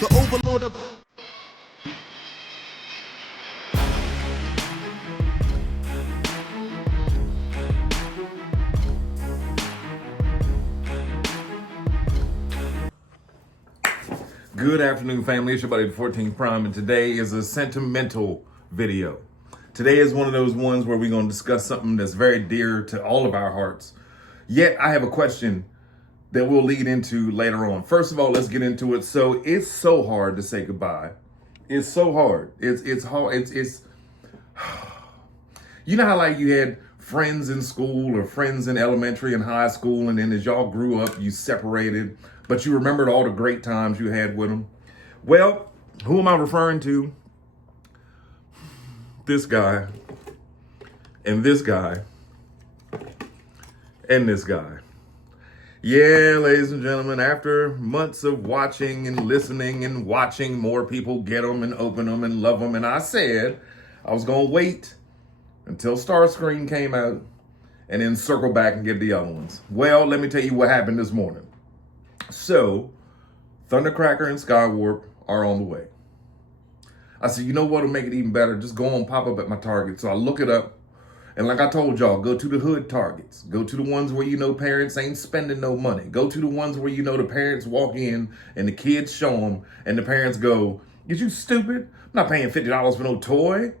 the overlord of... Good afternoon, family. It's your buddy, the 14th Prime, and today is a sentimental video. Today is one of those ones where we're going to discuss something that's very dear to all of our hearts. Yet, I have a question that we'll lead into later on. First of all, let's get into it. So, it's so hard to say goodbye. It's so hard. It's hard. You know how like you had friends in school or friends in elementary and high school, and then as y'all grew up, you separated, but you remembered all the great times you had with them. Well, who am I referring to? This guy, and this guy, and this guy. Yeah, ladies and gentlemen, after months of watching and listening and watching more people get them and open them and love them, and I said I was going to wait until Starscream came out and then circle back and get the other ones. Well, let me tell you what happened this morning. So, Thundercracker and Skywarp are on the way. I said, you know what will make it even better? Just go on, pop up at my Target. So I look it up. And like I told y'all, go to the hood Targets. Go to the ones where you know parents ain't spending no money. Go to the ones where you know the parents walk in and the kids show them and the parents go, is you stupid? I'm not paying $50 for no toy.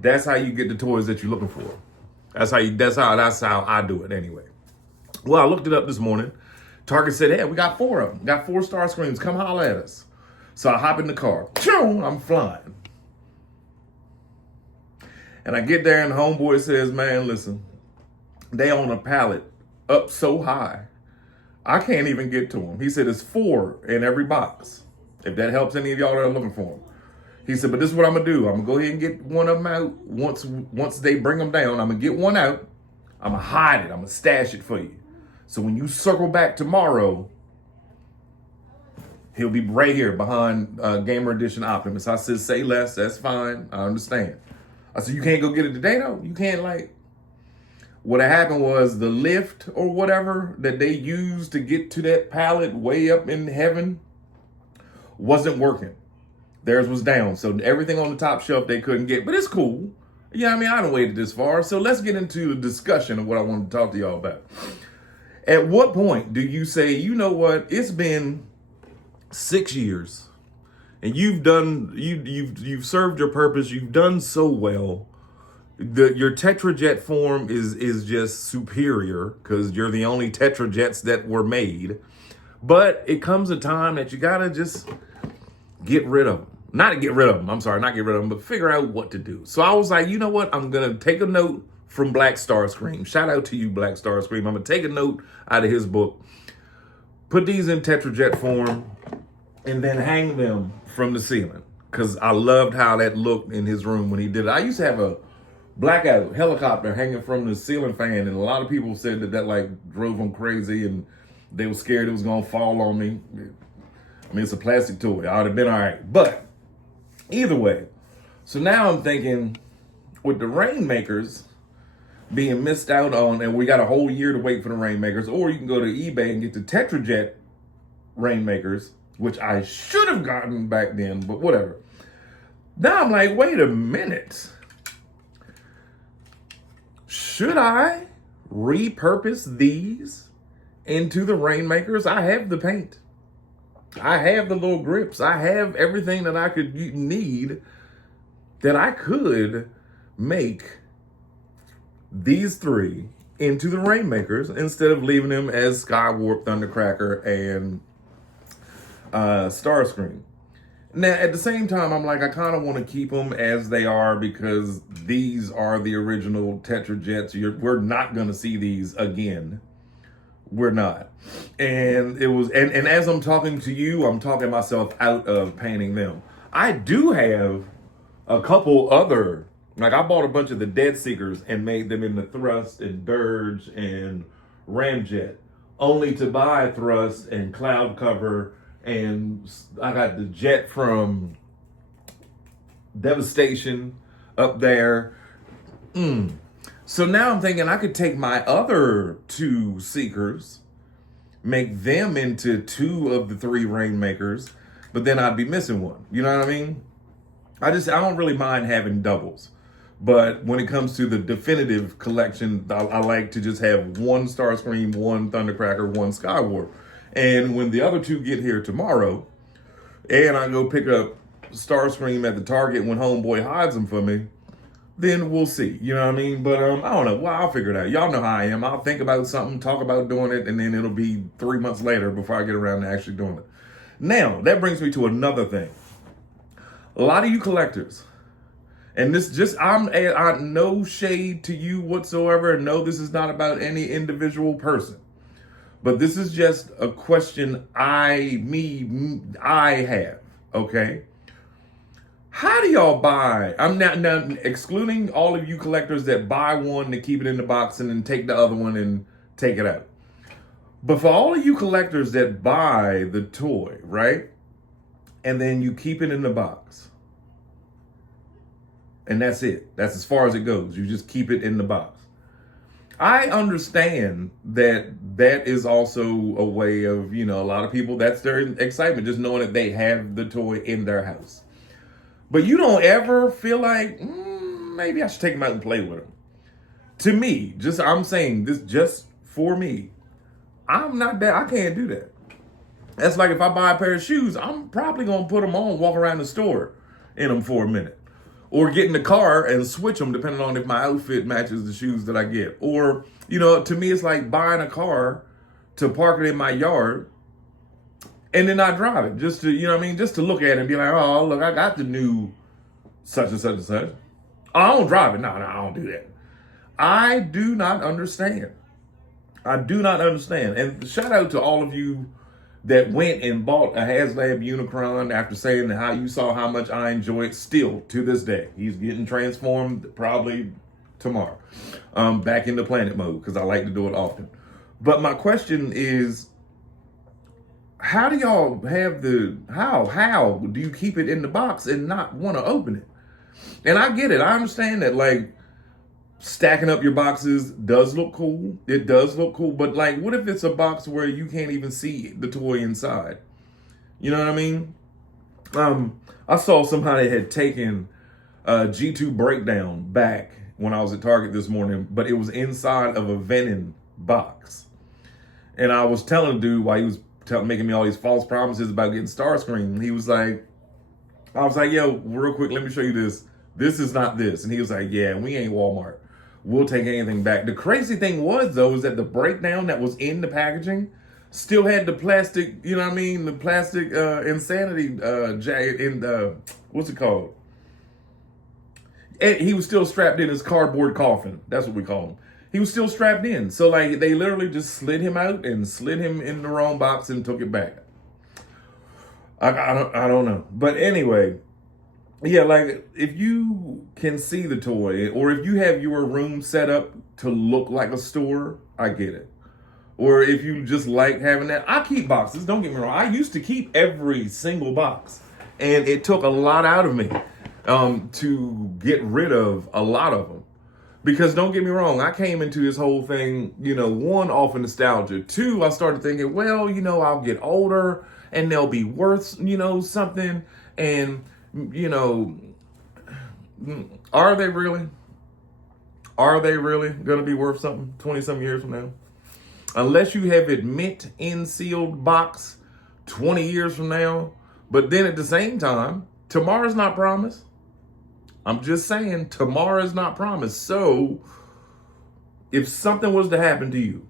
That's how you get the toys that you're looking for. That's how I do it anyway. Well, I looked it up this morning. Target said, hey, we got 4 of them. Got 4 Starscreams. Come holler at us. So I hop in the car. I'm flying. And I get there and the homeboy says, man, listen, they on a pallet up so high, I can't even get to them. He said, it's 4 in every box. If that helps any of y'all that are looking for them. He said, but this is what I'm going to do. I'm going to go ahead and get one of them out. Once they bring them down, I'm going to get one out. I'm going to hide it. I'm going to stash it for you. So when you circle back tomorrow, he'll be right here behind Gamer Edition Optimus. I said, say less. That's fine. I understand. I said, you can't go get it today, though? You can't, like... What happened was the lift or whatever that they used to get to that pallet way up in heaven wasn't working. Theirs was down. So everything on the top shelf they couldn't get. But it's cool. Yeah, I mean, I done waited this far. So let's get into a discussion of what I wanted to talk to y'all about. At what point do you say, you know what, it's been 6 years and you've served your purpose, you've done so well. Your Tetrajet form is just superior because you're the only Tetrajets that were made. But it comes a time that you gotta just get rid of them. Not get rid of them, I'm sorry, not get rid of them, but figure out what to do. So I was like, you know what, I'm gonna take a note from Black Starscream. Shout out to you, Black Starscream. I'm gonna take a note out of his book, put these in Tetrajet form, and then hang them from the ceiling. Because I loved how that looked in his room when he did it. I used to have a blackout helicopter hanging from the ceiling fan, and a lot of people said that like drove them crazy, and they were scared it was gonna fall on me. I mean, it's a plastic toy. I would have been all right. But either way, so now I'm thinking with the Rainmakers being missed out on, and we got a whole year to wait for the Rainmakers, or you can go to eBay and get the Tetrajet Rainmakers, which I should have gotten back then, but whatever. Now I'm like, wait a minute. Should I repurpose these into the Rainmakers? I have the paint. I have the little grips. I have everything that I could need that I could make these 3 into the Rainmakers instead of leaving them as Skywarp, Thundercracker, and Starscream. Now, at the same time, I'm like, I kind of want to keep them as they are because these are the original Tetrajets. We're not going to see these again. We're not. And it was, and as I'm talking to you, I'm talking myself out of painting them. I do have a couple other, like I bought a bunch of the Dead Seekers and made them into Thrust and Dirge and Ramjet, only to buy Thrust and Cloud Cover, and I got the jet from Devastation up there. So now I'm thinking I could take my other 2 Seekers, make them into 2 of the 3 Rainmakers, but then I'd be missing one. You know what I mean? I don't really mind having doubles. But when it comes to the definitive collection, I like to just have one Starscream, one Thundercracker, one Skyward. And when the other two get here tomorrow, and I go pick up Starscream at the Target when Homeboy hides them for me, then we'll see. You know what I mean? But I don't know. Well, I'll figure it out. Y'all know how I am. I'll think about something, talk about doing it, and then it'll be 3 months later before I get around to actually doing it. Now, that brings me to another thing. A lot of you collectors, and this just, I'm no shade to you whatsoever. No, this is not about any individual person. But this is just a question I have, okay? How do y'all buy? I'm now excluding all of you collectors that buy one to keep it in the box and then take the other one and take it out. But for all of you collectors that buy the toy, right? And then you keep it in the box. And that's it. That's as far as it goes. You just keep it in the box. I understand that is also a way of, a lot of people, that's their excitement, just knowing that they have the toy in their house. But you don't ever feel like, maybe I should take them out and play with them. To me, I'm saying this just for me. I can't do that. That's like if I buy a pair of shoes, I'm probably going to put them on, walk around the store in them for a minute. Or get in the car and switch them depending on if my outfit matches the shoes that I get. Or, to me, it's like buying a car to park it in my yard and then I drive it just to, just to look at it and be like, oh, look, I got the new such and such and such. I don't drive it. No, I don't do that. I do not understand. And shout out to all of you that went and bought a HasLab Unicron after saying how you saw how much I enjoy it still to this day. He's getting transformed probably tomorrow back into planet mode because I like to do it often. But my question is, how do y'all have how do you keep it in the box and not want to open it? And I get it. I understand that, like, stacking up your boxes does look cool. It does look cool. But, like, what if it's a box where you can't even see the toy inside? You know what I mean? I saw somebody had taken G2 Breakdown back when I was at Target this morning, but it was inside of a Venom box. And I was telling the dude while he was making me all these false promises about getting Starscream. He was like, I was like, yo, real quick, let me show you this. This is not this. And he was like, yeah, we ain't Walmart. We'll take anything back. The crazy thing was, though, is that the breakdown that was in the packaging still had the plastic, the plastic insanity jacket in the, what's it called? And he was still strapped in his cardboard coffin. That's what we call him. He was still strapped in. So, like, they literally just slid him out and slid him in the wrong box and took it back. I don't know. But anyway, yeah, like, if you can see the toy, or if you have your room set up to look like a store, I get it. Or if you just like having that, I keep boxes, don't get me wrong. I used to keep every single box, and it took a lot out of me to get rid of a lot of them. Because don't get me wrong, I came into this whole thing, one, off of nostalgia. Two, I started thinking, well, I'll get older and they'll be worth, something. And, are they really? Are they really going to be worth something 20-some years from now? Unless you have it mint in sealed box 20 years from now. But then at the same time, tomorrow's not promised. I'm just saying, tomorrow's not promised. So if something was to happen to you,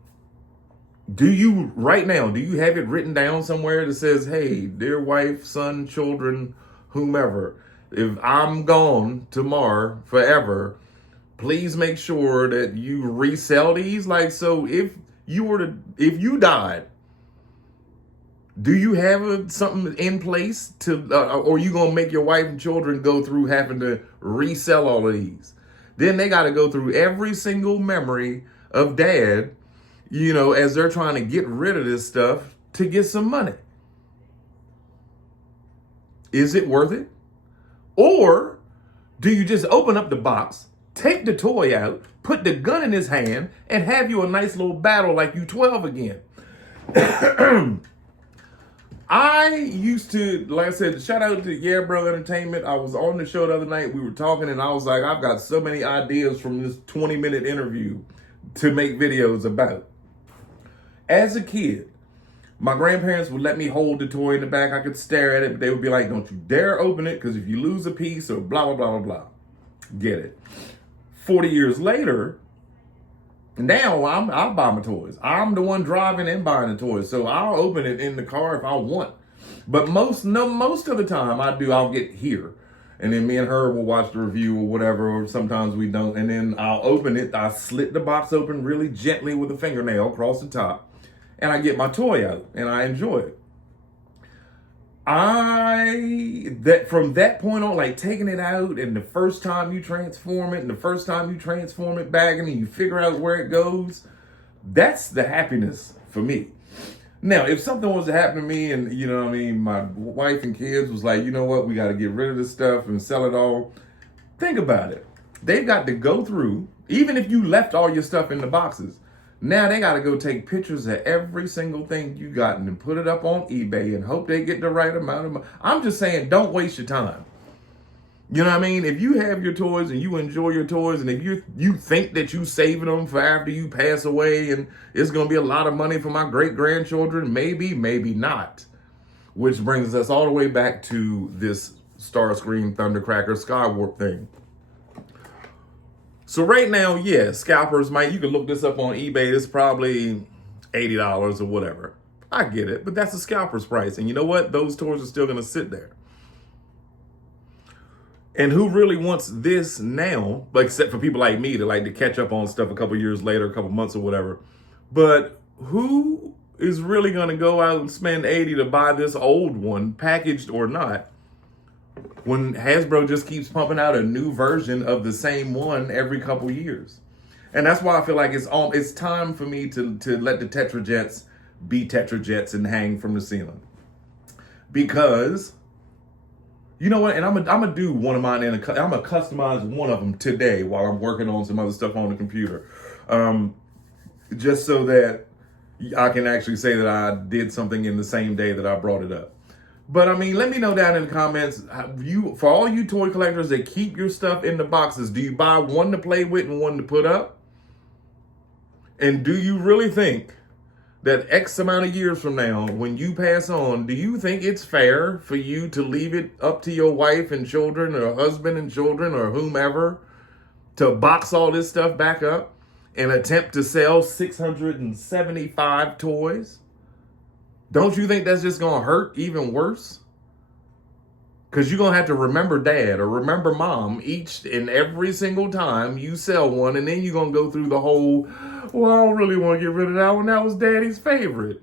do you have it written down somewhere that says, hey, dear wife, son, children, whomever, if I'm gone tomorrow forever, please make sure that you resell these? Like, so if you died, do you have something in place to, or you gonna make your wife and children go through having to resell all of these? Then they got to go through every single memory of dad, as they're trying to get rid of this stuff to get some money. Is it worth it? Or do you just open up the box, take the toy out, put the gun in his hand, and have you a nice little battle like you 12 again? I used to, like I said, shout out to Yeah Bro Entertainment. I was on the show the other night. We were talking, and I was like, I've got so many ideas from this 20-minute interview to make videos about. As a kid, my grandparents would let me hold the toy in the back. I could stare at it, but they would be like, don't you dare open it, because if you lose a piece or blah, blah, blah, blah, blah. Get it. 40 years later, now I'll buy my toys. I'm the one driving and buying the toys, so I'll open it in the car if I want. But most of the time I'll get here, and then me and her will watch the review or whatever, or sometimes we don't, and then I'll open it. I slit the box open really gently with a fingernail across the top, and I get my toy out, and I enjoy it. From that point on, like taking it out, and the first time you transform it, back, and then you figure out where it goes, that's the happiness for me. Now, if something was to happen to me, and you know what I mean, my wife and kids was like, you know what, we got to get rid of this stuff and sell it all. Think about it. They've got to go through, even if you left all your stuff in the boxes, now they got to go take pictures of every single thing you got and then put it up on eBay and hope they get the right amount of money. I'm just saying, don't waste your time. You know what I mean? If you have your toys and you enjoy your toys, and if you think that you saving them for after you pass away and it's going to be a lot of money for my great-grandchildren, maybe not. Which brings us all the way back to this Starscream Thundercracker Skywarp thing. So right now, yeah, scalpers you can look this up on eBay. It's probably $80 or whatever. I get it, but that's a scalper's price. And you know what? Those toys are still going to sit there. And who really wants this now, except for people like me that like to catch up on stuff a couple years later, a couple months or whatever. But who is really going to go out and spend $80 to buy this old one, packaged or not, when Hasbro just keeps pumping out a new version of the same one every couple years? And that's why I feel like it's time for me to let the Tetra Jets be Tetra Jets and hang from the ceiling. Because, you know what, and I'm gonna do one of mine, I'm gonna customize one of them today while I'm working on some other stuff on the computer. Just so that I can actually say that I did something in the same day that I brought it up. But I mean, let me know down in the comments, for all you toy collectors that keep your stuff in the boxes, do you buy one to play with and one to put up? And do you really think that X amount of years from now, when you pass on, do you think it's fair for you to leave it up to your wife and children, or husband and children, or whomever, to box all this stuff back up and attempt to sell 675 toys? Don't you think that's just going to hurt even worse? Because you're going to have to remember dad or remember mom each and every single time you sell one. And then you're going to go through the whole, well, I don't really want to get rid of that one. That was daddy's favorite.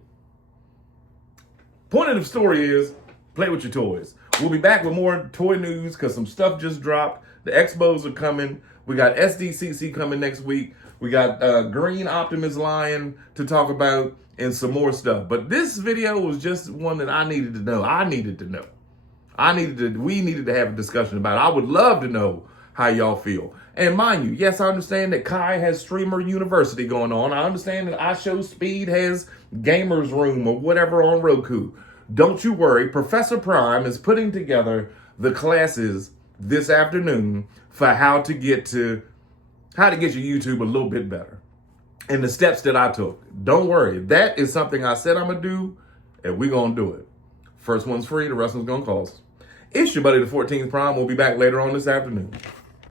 Point of the story is, play with your toys. We'll be back with more toy news because some stuff just dropped. The expos are coming. We got SDCC coming next week. We got Green Optimus Lion to talk about and some more stuff. But this video was just one that I needed to know. We needed to have a discussion about it. I would love to know how y'all feel. And mind you, yes, I understand that Kai has Streamer University going on. I understand that iShowSpeed has Gamers Room or whatever on Roku. Don't you worry. Professor Prime is putting together the classes this afternoon for how to get your YouTube a little bit better. And the steps that I took. Don't worry. That is something I said I'm going to do, and we're going to do it. First one's free, the rest one's going to cost. It's your buddy, the 14th Prime. We'll be back later on this afternoon.